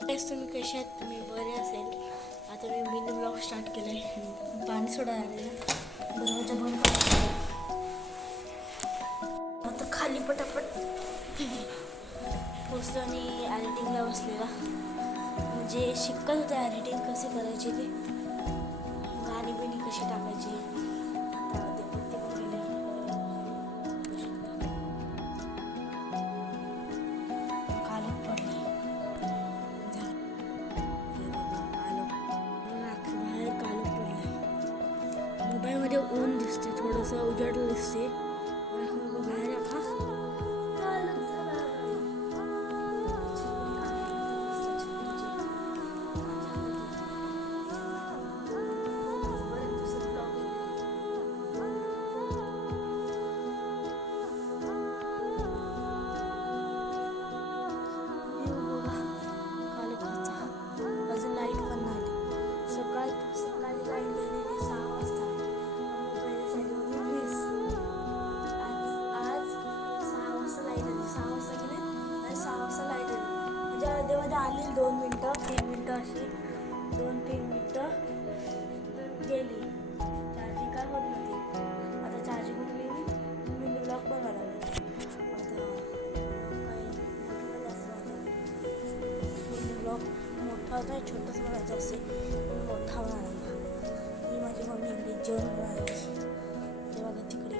तुम्ही कसे आहेत? तुम्ही बरे असेल. आता मी मिनी ब्लॉग स्टार्ट केलं आहे. पाणी सोडा आलेलं दरवाजा बंद करा. आता खाली पटापट पोचलो आणि एडिटिंगला बसलेला. म्हणजे शिकत होते एडिटिंग कसे करायचे ते, गाणी बिणी कशी टाकायची. मोबाईलमध्ये ऊन दिसते, थोडंसं उजाडलं दिसते. बाहेर अजून लाईट पण नाही. सकाळी लाईट गेलेली 6 वाजता. आज 6 वाजता लाईट आली. 6 वाजता गेले आणि 6 वाजता लाईट आली. म्हणजे मध्ये आली 2 मिनटं 3 मिनटं अशी 2-3 मिनटं गेली. चार्जिंग काय होत नव्हती. आता चार्जिंग होऊन गेली. मिनी ब्लॉग पण आला. आता मिनी ब्लॉग मोठा होता, छोटाच बनायचा असेल, मोठा बनवला. ही माझी मम्मी इकडे जेवण बनवायची. ते बघा तिकडे